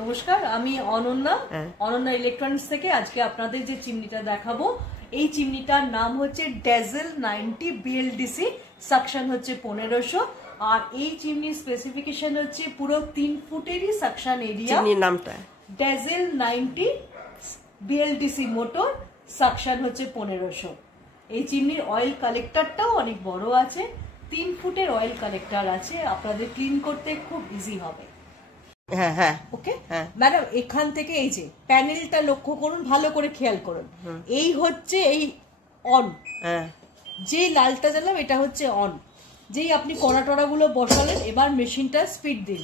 নমস্কার, আমি অনন্যা অনন্যা ইলেকট্রনিক্স থেকে আজকে আপনাদের যে চিমনিটা দেখাবো এই চিমনিটার নাম হচ্ছে ডেজেল 90 বিএলডিসি, সাকশন হচ্ছে 1500 আর এই চিমনির স্পেসিফিকেশন হচ্ছে পুরো 3 ফুটেরই সাকশন এরিয়া। চিমনির নামটা ডেজেল 90 বিএলডিসি মোটর, সাকশন হচ্ছে 1500। এই চিমনির অয়েল কালেক্টরটাও অনেক বড় আছে, 3 ফুটের অয়েল কালেক্টর আছে, আপনাদের ক্লিন করতে খুব ইজি হবে। হ্যাঁ হ্যাঁ ওকে ম্যাডাম, এখান থেকে এই যে প্যানেলটা লক্ষ্য করুন, ভালো করে খেয়াল করুন, এই হচ্ছে এই অন, যে লালটা জ্বালাম এটা হচ্ছে অন। যেই আপনি কড়া টড়া গুলো বসালেন, এবার মেশিনটা স্পিড দিন,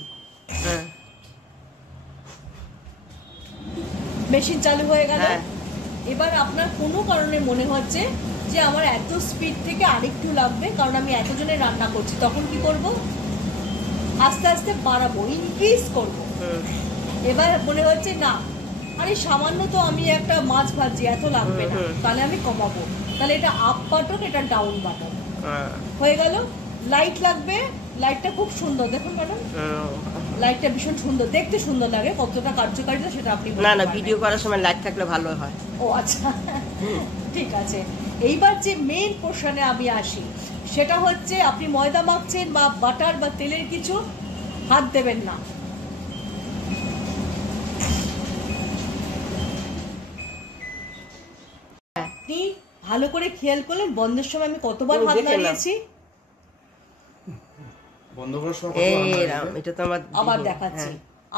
মেশিন চালু হয়ে গেল। এবার আপনার কোনো কারণে মনে হচ্ছে যে আমার এত স্পিড থেকে আরেকটু লাগবে, কারণ আমি এতজনের রান্না করছি, তখন কি করব? আস্তে আস্তে বাড়াবো, ইনক্রিজ করব। এবার মনে হচ্ছে না, আরে সামান্য তো আমি একটা মাছ ভাজি, এত লাগবে না, তাহলে আমি কমাবো। তাহলে এটা আপ বাটন, এটা ডাউন বাটন হয়ে গেল। লাইট লাগবে, লাইটটা খুব সুন্দর, দেখুন ম্যাডাম, লাইটটা ভীষণ সুন্দর, দেখতে সুন্দর লাগে। কতটা কার্যকারিতা সেটা আপনি না ভিডিও করার সময় লাইট থাকলে ভালো হয়। ও আচ্ছা, ঠিক আছে। এইবার যে মেইন পোর্শনে আমি আসি, সেটা হচ্ছে আপনি ময়দা মাখছেন বা বাটার বা তেলের কিছু, হাত দেবেন না। আপনি ভালো করে খেয়াল করলেন বন্ধের সময় আমি কতবার হাত নাড়িয়েছি, আবার দেখাচ্ছি।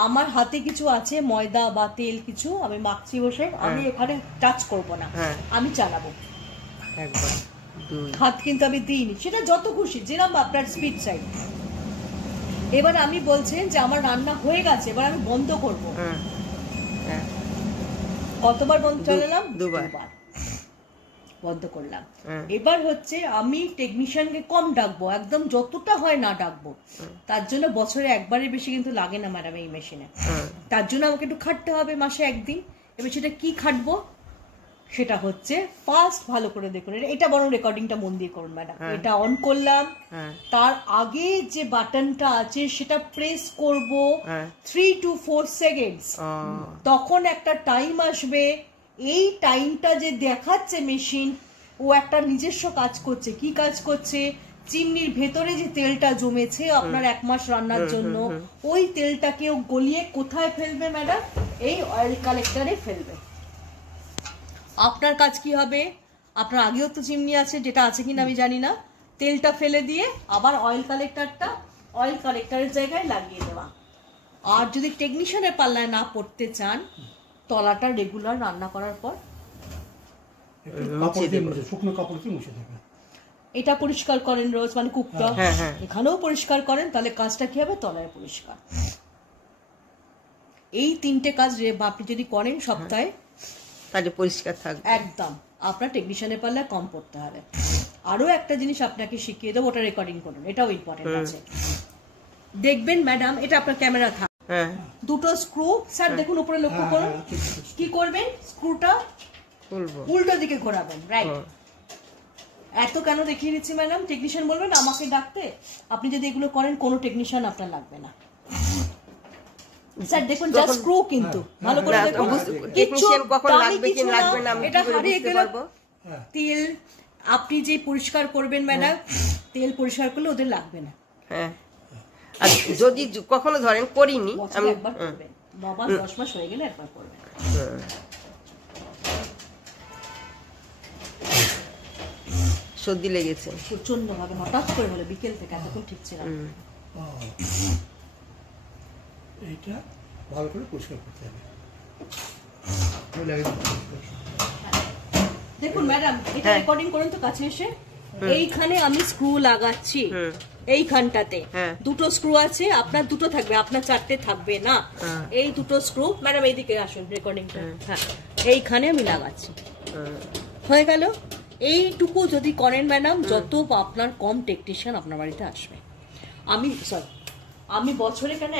আমার হাতে কিছু আছে ময়দা বা তেল কিছু, আমি মাখছি বসে, আমি এখানে টাচ করব না, আমি চালাবো। হাত কিন্তু আমি দিইনি, সেটা যত খুশি, যেরকম আপনার স্পিড চাই। এবার আমি বলছেন যে আমার রান্না হয়ে গেছে, এবার আমি বন্ধ করব। কতবার বন্ধ চালালাম? দুবার বন্ধ করলাম। এবার হচ্ছে আমি টেকনিশিয়ানকে কম ডাকবো, একদম যতটা হয় না ডাকবো। তার জন্য বছরে একবারের বেশি কিন্তু লাগে না ম্যাডাম এই মেশিনে, তার জন্য আমাকে একটু খাটতে হবে মাসে একদিন। এবার সেটা কি খাটবো, সেটা হচ্ছে ফার্স্ট ভালো করে দেখুন, এটা বরং রেকর্ডিংটা মন দিয়ে করুন ম্যাডাম। এটা অন করলাম, তার আগে যে বাটনটা আছে সেটা প্রেস করব 3 to 4 সেকেন্ডস, তখন একটা টাইম আসবে। এই টাইমটা যে দেখাচ্ছে মেশিন, ও একটা নিজস্ব কাজ করছে। কি কাজ করছে? চিমনির ভেতরে যে তেলটা জমেছে আপনার 1 মাস রান্নার জন্য, ওই তেলটাকে ও গলিয়ে কোথায় ফেলবে ম্যাডাম? এই অয়েল কালেক্টরে ফেলবে। আপনার কাজ কি হবে? আপনার আগেও তো চিমনি আছে, যেটা আছে কিনা আমি জানি না, তেলটা ফেলে দিয়ে আবার অয়েল কালেক্টরটা অয়েল কালেক্টরের জায়গায় লাগিয়ে দেওয়া। আর যদি টেকনিশিয়ানের পাল্লায় না পড়তে চান, তলাটা রেগুলার রান্না করার পর শুকনো কাপড় দিয়ে মুছে দেবেন। এটা পরিষ্কার করেন রোজ, মানে কুকটা এখানেও পরিষ্কার করেন, তাহলে কাজটা কি হবে? তলায় পরিষ্কার। এই 3টে কাজ আপনি যদি করেন সপ্তাহে, তাহলে পরিষ্কার থাকবে একদম। আপনার টেকনিশিয়ানের পাল্লায় কম পড়তে হবে। আরো একটা জিনিস আপনাকে শিখিয়ে দেবো, ওটা রেকর্ডিং করুন, এটাও ইম্পর্টেন্ট আছে। দেখবেন ম্যাডাম, এটা আপনার ক্যামেরা থাক, দুটো স্ক্রু, স্যার দেখুন উপরে লক্ষ্য করুন। কি করবেন? স্ক্রুটা উল্টো দিকে ঘোরাবেন, রাইট। এত কেন দেখিয়ে দিচ্ছি ম্যাডাম, টেকনিশিয়ান বলবেন আমাকে ডাকতে। আপনি যদি এগুলো করেন, কোনো টেকনিশিয়ান আপনার লাগবে না। স্যার দেখুন, জাস্ট স্ক্রু, কিন্তু ভালো করে দেখুন, টেকনিশিয়ান কখন লাগবে কি লাগবে না আমি এটা হারিয়ে গেল। তেল আপনি যে পরিষ্কার করবেন ম্যাডাম, তেল পরিষ্কার করলে ওদের লাগবে না। আর যদি কখনো ধরেন করিনি, আমি একবার করবেন, বাবা 10 মাস হয়ে গেলে একবার করবেন। সর্দি লেগেছে প্রচন্ড ভাবে, হঠাৎ করে হলো, বিকেল থেকে এতক্ষণ ঠিক ছিল। এইটা ভালো করে পরিষ্কার করতে হবে। দেখুন ম্যাডাম, এটা রেকর্ডিং করুন তো কাছে এসে। এইখানে আমি স্ক্রু লাগাচ্ছি, এইখানটাতে দুটো স্ক্রু আছে, আপনার দুটো থাকবে, আপনার 4টে থাকবে না। এই দুটো স্ক্রু, ম্যাডাম এইদিকে আসুন, রেকর্ডিংটা এইখানে আমি লাগাচ্ছি, হয়ে গেল। এইটুকু যদি করেন ম্যাডাম, যত আপনার কম টেকনিশিয়ান আপনার বাড়িতে আসবে। আমি বছরে কেন